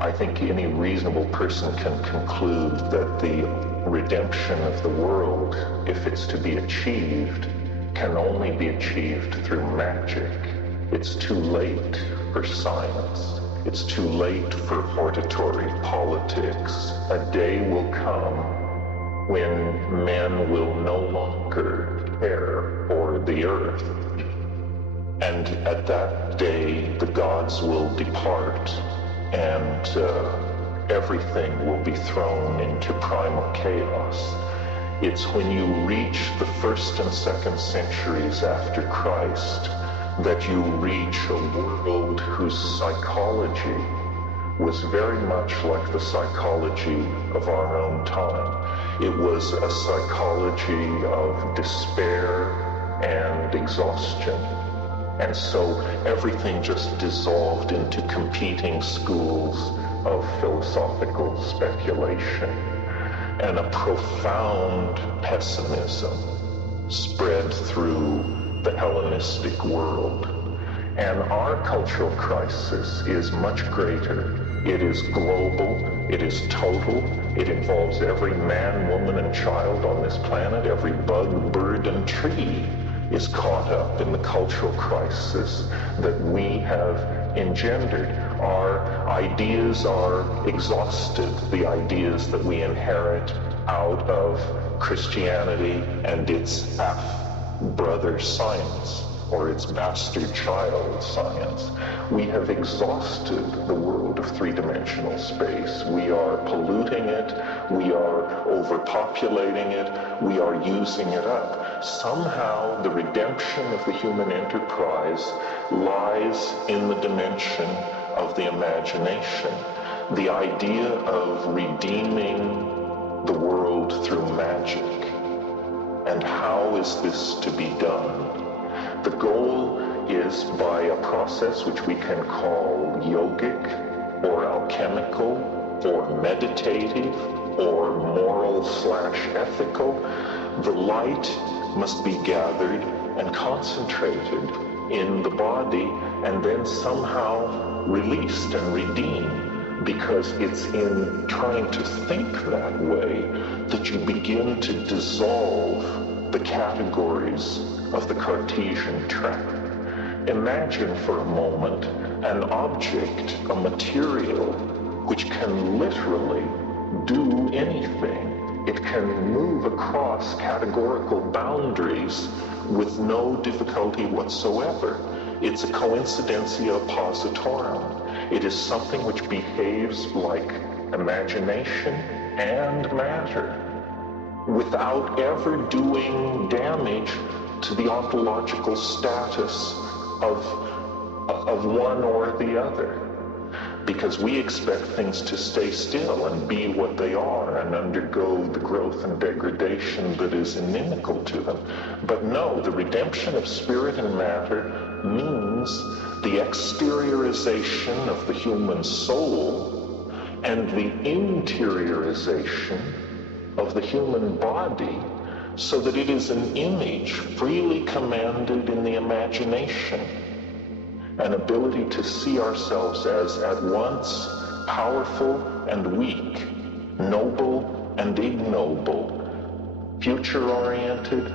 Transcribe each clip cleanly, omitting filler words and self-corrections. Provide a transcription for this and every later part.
I think any reasonable person can conclude that the redemption of the world, if it's to be achieved, can only be achieved through magic. It's too late for science. It's too late for hortatory politics. A day will come when men will no longer care for the earth. And at that day, the gods will depart, and everything will be thrown into primal chaos. It's when you reach the 1st and 2nd centuries after Christ that you reach a world whose psychology was very much like the psychology of our own time. It was a psychology of despair and exhaustion. And so everything just dissolved into competing schools of philosophical speculation. And a profound pessimism spread through the Hellenistic world. And our cultural crisis is much greater. It is global, it is total, it involves every man, woman, and child on this planet. Every bug, bird, and tree is caught up in the cultural crisis that we have engendered. Our ideas are exhausted, the ideas that we inherit out of Christianity and its half-brother science, or its bastard child science. We have exhausted the world of three-dimensional space. We are polluting it, we are overpopulating it, we are using it up. Somehow the redemption of the human enterprise lies in the dimension of the imagination. The idea of redeeming the world through magic. And how is this to be done? The goal is by a process which we can call yogic, or alchemical, or meditative, or moral/ethical. The light must be gathered and concentrated in the body and then somehow released and redeemed, because it's in trying to think that way that you begin to dissolve the categories of the Cartesian trap. Imagine for a moment an object, a material, which can literally do anything. It can move across categorical boundaries with no difficulty whatsoever. It's a coincidentia positorum. It is something which behaves like imagination and matter without ever doing damage to the ontological status of one or the other. Because we expect things to stay still and be what they are and undergo the growth and degradation that is inimical to them. But no, the redemption of spirit and matter means the exteriorization of the human soul and the interiorization of the human body, so that it is an image freely commanded in the imagination, an ability to see ourselves as at once powerful and weak, noble and ignoble, future-oriented,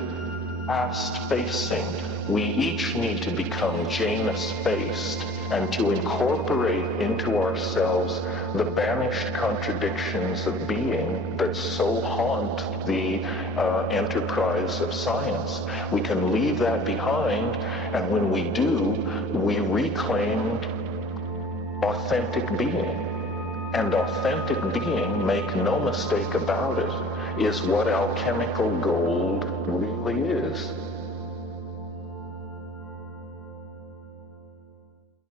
past-facing. We each need to become Janus-faced and to incorporate into ourselves the banished contradictions of being that so haunt the enterprise of science. We can leave that behind, and when we do, we reclaim authentic being. And authentic being, make no mistake about it, is what alchemical gold really is.